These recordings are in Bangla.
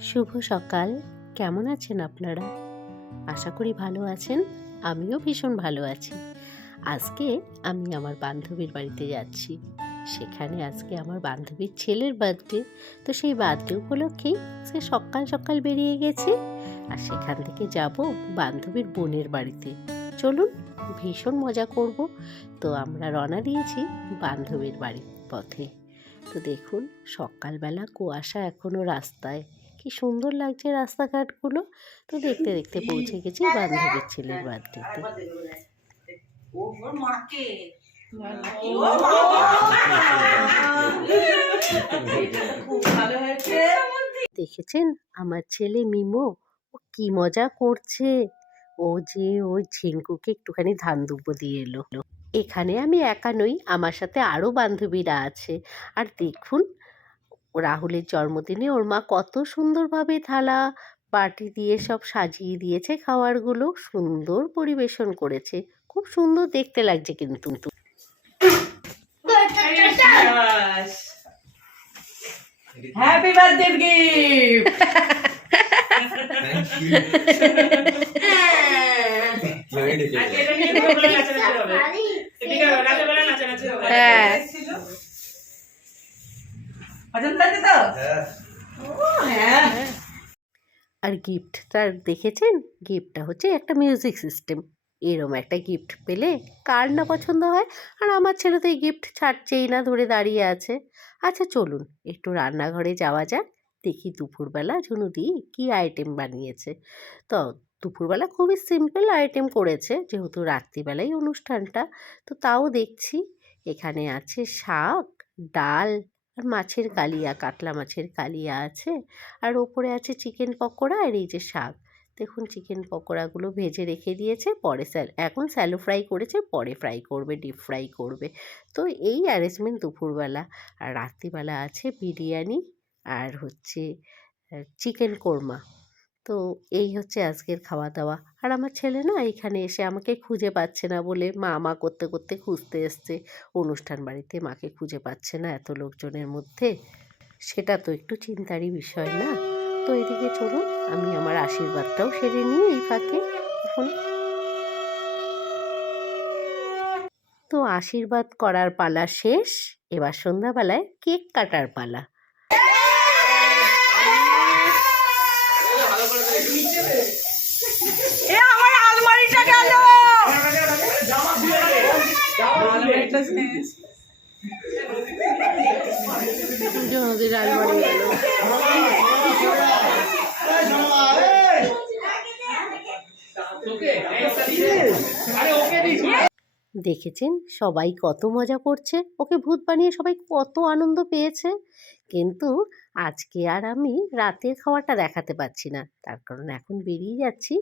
শুভ সকাল। কেমন আছেন আপনারা? আশা করি ভালো আছেন। আমিও ভীষণ ভালো আছি। আজকে আমি আমার বান্ধবীর বাড়িতে যাচ্ছি। সেখানে আজকে আমার বান্ধবীর ছেলের বার্থডে তো সেই বার্থডে উপলক্ষেই সে সকাল সকাল বেরিয়ে গেছে। আর সেখান থেকে যাব বান্ধবীর বোনের বাড়িতে। চলুন, ভীষণ মজা করব। তো আমরা রওনা দিয়েছি বান্ধবীর বাড়ির পথে। তো দেখুন, সকালবেলা কুয়াশা এখনও রাস্তায়। কি সুন্দর লাগছে রাস্তাঘাটগুলো। তো দেখতে দেখতে পৌঁছে গেছি বান্ধবীর ছেলের বার্থডেতে। দেখেছেন? আমার ছেলে মিমো, ও কি মজা করছে। ও যে ওই ঝিঙ্কুকে একটুখানি ধান দুব্বো দিয়ে এলো। এখানে আমি একা নই, আমার সাথে আরও বান্ধবীরা আছে। আর দেখুন রাহুলের জন্মদিনে ওর মা কত সুন্দরভাবে থালা বাটি দিয়ে সব সাজিয়ে দিয়েছে খাবারগুলো সুন্দর পরিবেশন করেছে। খুব সুন্দর দেখতে লাগছে কিন্তু। হ্যাপি বার্থডে গিফট আর গিফটটা দেখেছেন? গিফটটা হচ্ছে একটা মিউজিক সিস্টেম। এরম একটা গিফট পেলে কার না পছন্দ হয়? আর আমার ছেলে তো এই গিফট ছাড়ছেই না, ধরে দাঁড়িয়ে আছে। আচ্ছা চলুন, একটু রান্নাঘরে যাওয়া যাক। দেখি দুপুরবেলা ঝুনুদি কি আইটেম বানিয়েছে। তো, দুপুরবেলা খুবই সিম্পল আইটেম করেছে, যেহেতু রাত্রিবেলাই অনুষ্ঠানটা। তো তাও দেখছি, এখানে আছে শাক, ডাল আর মাছের কালিয়া, কাতলা মাছের কালিয়া আছে। আর ওপরে আছে চিকেন পকোড়া আর এই যে শাক। দেখুন চিকেন পকোড়াগুলো ভেজে রেখে দিয়েছে, পরে স্যাল, এখন স্যালো ফ্রাই করেছে, পরে ফ্রাই করবে, ডিপ ফ্রাই করবে। তো এই অ্যারেঞ্জমেন্ট দুপুরবেলা। আর রাত্রিবেলা আছে বিরিয়ানি আর হচ্ছে চিকেন কোরমা। তো এই হচ্ছে আজকের খাওয়া দাওয়া আর আমার ছেলে না এখানে এসে আমাকে খুঁজে পাচ্ছে না বলে মা মা করতে করতে খুঁজতে এসছে। অনুষ্ঠান বাড়িতে মাকে খুঁজে পাচ্ছে না এত লোকজনের মধ্যে। সেটা তো একটু চিন্তারই বিষয় না। তো এদিকে চলুন, আমি আমার আশীর্বাদটাও সেরে নিই এই ফাঁকে। এখন তো আশীর্বাদ করার পালা শেষ। এবার সন্ধ্যাবেলায় কেক কাটার পালা এ আমার আলমারিটা গেল গেল দেখেছেন? সবাই কত মজা করছে। ওকে ভূত বানিয়ে সবাই কত আনন্দ পেয়েছে। কিন্তু আজকে আর আমি রাতের খাওয়াটা দেখাতে পারছি না। তার কারণ এখন বেরিয়ে যাচ্ছি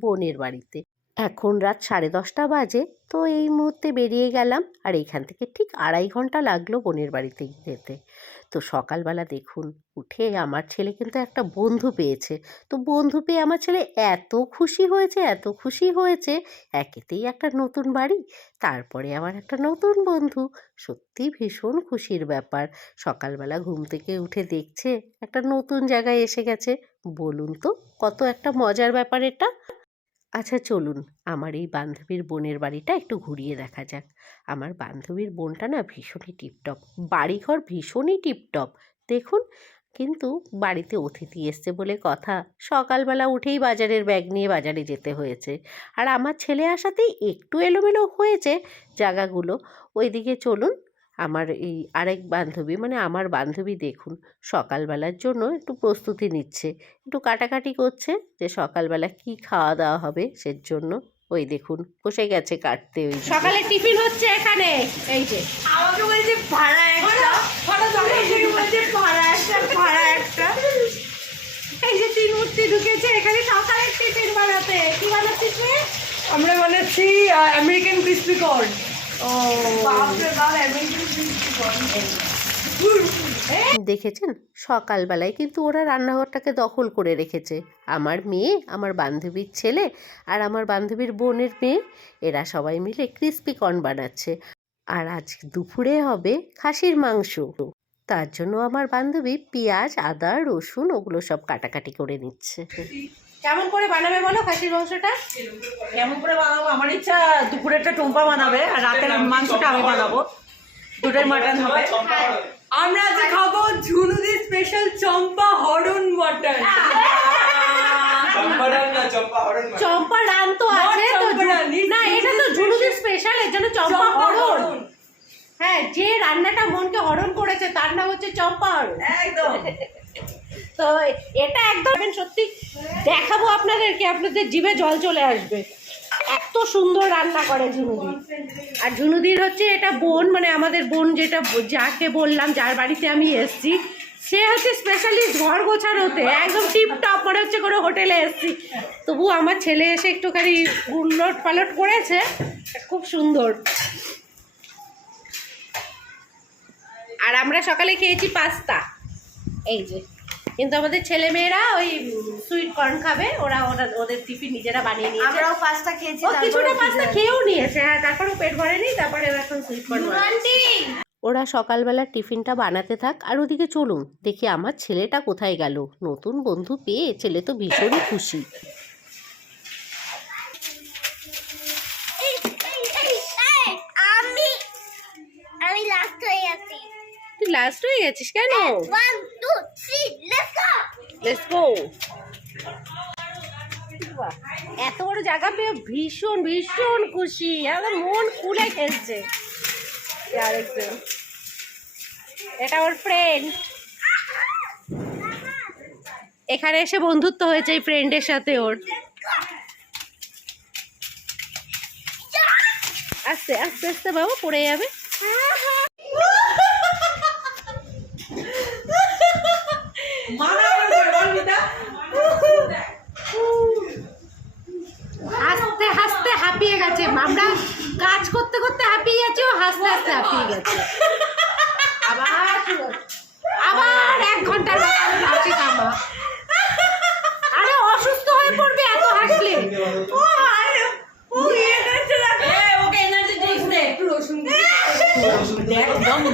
বোনের বাড়িতে। এখন রাত সাড়ে দশটা বাজে, তো এই মুহূর্তে বেরিয়ে গেলাম আর এইখান থেকে ঠিক আড়াই ঘণ্টা লাগল বোনের বাড়িতে যেতে। তো সকালবেলা দেখুন, উঠে আমার ছেলে কিন্তু একটা বন্ধু পেয়েছে। তো বন্ধু পেয়ে আমার ছেলে এত খুশি হয়েছে, এত খুশি হয়েছে, একেতেই একটা নতুন বাড়ি, তারপরে আমার একটা নতুন বন্ধু। সত্যি ভীষণ খুশির ব্যাপার। সকালবেলা ঘুম থেকে উঠে দেখছে একটা নতুন জায়গায় এসে গেছে। বলুন তো, কত একটা মজার ব্যাপার এটা। আচ্ছা চলুন। আমার এই বান্ধবীর বোনের বাড়িটা একটু ঘুরিয়ে দেখা যাক। আমার বান্ধবীর বোনটা না ভীষণই টিপটপ। বাড়িঘর ভীষণই টিপটপ। দেখুন, কিন্তু বাড়িতে অতিথি এসছে বলে কথা সকালবেলা উঠেই বাজারের ব্যাগ নিয়ে বাজারে যেতে হয়েছে। আর আমার ছেলে আসাতেই একটু এলোমেলো হয়েছে জায়গাগুলো। ওইদিকে চলুন আমার এই আরেক বান্ধবী মানে আমার বান্ধবী দেখুন সকালবেলার জন্য একটু প্রস্তুতি নিচ্ছে। একটু কাটাকাটি করছে যে সকালবেলা কি খাওয়া দাওয়া হবে সের জন্য। ওই দেখুন বসে গেছে কাটতে ওই। সকালে টিফিন হচ্ছে এখানে। এই যে। আমাকে বলছে ভাড়া একটা। বলছে ভাড়া একটা ভাড়া একটা। এই যে তিন মূর্তি ঢুকেছে এখানে সকালে টিফিন বানাতে। কি বানাচ্ছিস আমরা বানাচ্ছি আমেরিকান ক্রিসপি কর্ন দেখেছেন? সকালবেলায় কিন্তু ওরা রান্নাঘরটাকে দখল করে রেখেছে। আমার মেয়ে, আমার বান্ধবীর ছেলে আর আমার বান্ধবীর বোনের মেয়ে, এরা সবাই মিলে ক্রিস্পি কর্ন বানাচ্ছে। আর আজ দুপুরে হবে খাসির মাংস। তার জন্য আমার বান্ধবী পেঁয়াজ, আদা, রসুন ওগুলো সব কাটাকাটি করে নিচ্ছে। কেমন করে বানাবে বলো খাসির মাংসটা? কেমন করে বানাবো? আমার ইচ্ছা দুপুরেরটা টুম্পা বানাবে আর রাতের মাংসটা আমি বানাবো। দুটোই মাটন হবে। আমরা আজকে খাব ঝুনুদি স্পেশাল চম্পা হরন মটন চম্পা হরণ না চম্পা রান তো আছে না এটা তো ঝুনুদের স্পেশাল এর জন্য চম্পা হরণ। হ্যাঁ যে রান্নাটা মনকে হরণ করেছে তার নাম হচ্ছে চম্পা হরণ। একদম। তো এটা একদম সত্যি দেখাবো আপনাদেরকে, আপনাদের জিভে জল চলে আসবে। এত সুন্দর রান্না করে ঝুনুদি। আর ঝুনুদির হচ্ছে এটা বোন মানে আমাদের বোন যেটা, যাকে বললাম, যার বাড়িতে আমি এসেছি, সে হচ্ছে স্পেশালিস্ট ঘর গোছানোতে একদম টিপ টপ মনে হচ্ছে কোনো হোটেলে এসেছি। তবু আমার ছেলে এসে একটুখানি উলট পালট করেছে, খুব সুন্দর। আর আমরা সকালে খেয়েছি পাস্তা। এই যে। কিন্তু আমাদের ছেলে মেয়েরা ওই সুইট কর্ন খাবে ওরা ওরা ওদের টিফিন নিজেরা বানিয়ে নিয়েছে। আমরাও পাস্তা খেয়েছি ও কিছুটা পাস্তা খেয়েও নিয়েছে হ্যাঁ তারপরে পেট ভরেনি তারপরে এখন সুইট কর্ন ওরা সকালবেলা টিফিনটা বানাতে থাক আর ওদিকে চলুন দেখি আমার ছেলেটা কোথায় গেল। নতুন বন্ধু পেয়ে ছেলে তো ভীষণই খুশি। আমি আমি লাস্ট হয়ে গেছি। তুই লাস্ট হয়ে গেছিস কেন? One two three let's go এত বড় জায়গা পেয়ে ভীষণ ভীষণ খুশি। একদম মন খুলে খেলছে। আরেকজন। এটা ওর ফ্রেন্ড এখানে এসে বন্ধুত্ব হয়েছে এই ফ্রেন্ডের সাথে ওর। আস্তে আস্তে আস্তে বাবা পড়ে যাবে হাসতে হাসতে হাঁপিয়ে গেছে আমরা কাজ করতে করতে হাঁপিয়ে গেছে ও হাসতে হাসতে হাঁপিয়ে গেছে আবার শুরু। আবার এক ঘণ্টার মতো হাসি থামা আরে অসুস্থ হয়ে পড়বে এত হাসলে ওকে এনার্জি ড্রিঙ্কস দে একটু রসুন একদম চালা ভয় করছে এরা জানি কিছু করতে হবে রসুন দে রসুন দে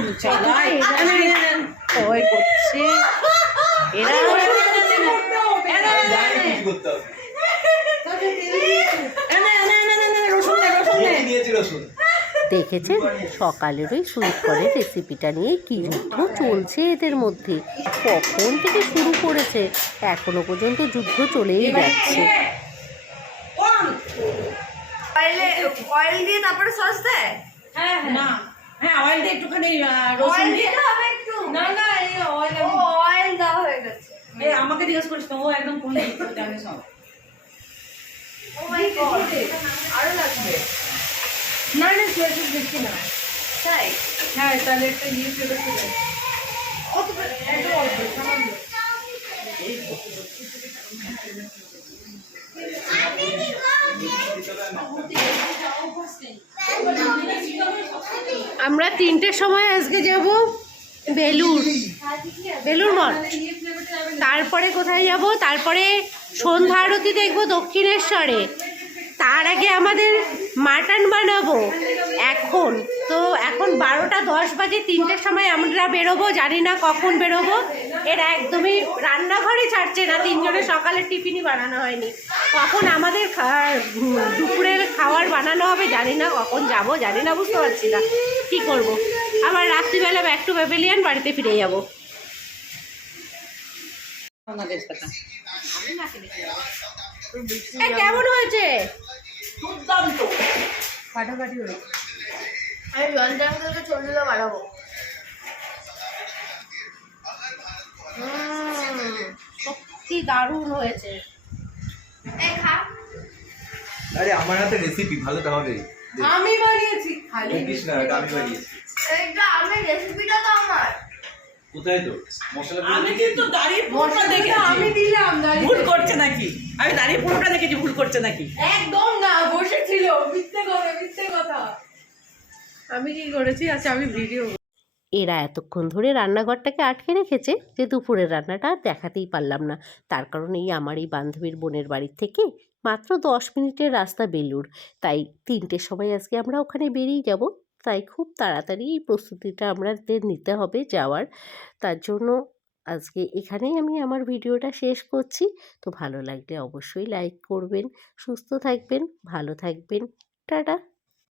দেখেছেন? সকালের ওই সুইট করে রেসিপিটা নিয়ে কি যুদ্ধ চলছে এদের মধ্যে। কখন থেকে শুরু করেছে? এখনও পর্যন্ত যুদ্ধ চলেই যাচ্ছে। অয়েল দিয়ে তারপরে সস দেয়? হ্যাঁ না। হ্যাঁ অয়েল দিয়ে একটুখানি রসুন দিয়ে। হবে একটু। না না এই অয়েল অয়েল দাও হয়ে গেছে। এই আমাকে জিজ্ঞেস করিস তো ও একদম কোন জানে সব ও মাই গড আরও লাগবে। না না সোয়াবিন বেশি না। তাই? হ্যাঁ তাহলে একটা ইয়ে কত এত অল্প সামান্য আমরা তিনটের সময় আজকে যাব বেলুর বেলুর মঠ তারপরে কোথায় যাব? তারপরে সন্ধ্যা আরতি দেখব দক্ষিণেশ্বরে। তার আগে আমাদের মাটন বানাবো। এখন। তো এখন বারোটা দশ বাজে, তিনটের সময় আমরা বেরোবো, জানি না কখন বেরোবো। এরা একদমই রান্নাঘরে ছাড়ছে না, তিনজনের সকালের টিফিনই বানানো হয়নি। কখন আমাদের দুপুরের খাবার বানানো হবে জানি না, কখন যাব জানি না, বুঝতে পারছি না। কী করব? আবার রাত্রিবেলা ব্যাক টু প্যাভিলিয়ন বাড়িতে ফিরে যাব। কেমন হয়েছে? দুর্দান্ত। ফাটাফাটি হয়েছে আমি বাড়াবো। সত্যি দারুণ হয়েছে। আরে আমার হাতে রেসিপি ভালো তো হবে আমি বানিয়েছি খালি না আমি বানিয়েছি। আমি রেসিপিটা তো আমার। কোথায় তো মশলা আমি কিন্তু দাঁড়িয়ে পুরোটা দেখেছি। আমি দিলাম ভুল করছে নাকি? আমি দাঁড়িয়ে পুরোটা দেখেছি ভুল করছে নাকি? একদম না বসেছিল। মিথ্যে কথা মিথ্যে কথা। আমি কি করেছি? আচ্ছা আমি ভিডিও এরা এতক্ষণ ধরে রান্নাঘরটাকে আটকে রেখেছে যে দুপুরের রান্নাটা আর দেখাতেই পারলাম না। তার কারণ এই আমার এই বান্ধবীর বোনের বাড়ির থেকে মাত্র দশ মিনিটের রাস্তা বেলুর তাই তিনটের সময় আজকে আমরা ওখানে বেরিয়ে যাব। তাই খুব তাড়াতাড়ি এই প্রস্তুতিটা আমাদের নিতে হবে যাওয়ার। তার জন্য আজকে এখানেই আমি আমার ভিডিওটা শেষ করছি। তো ভালো লাগলে অবশ্যই লাইক করবেন, সুস্থ থাকবেন, ভালো থাকবেন। টাটা!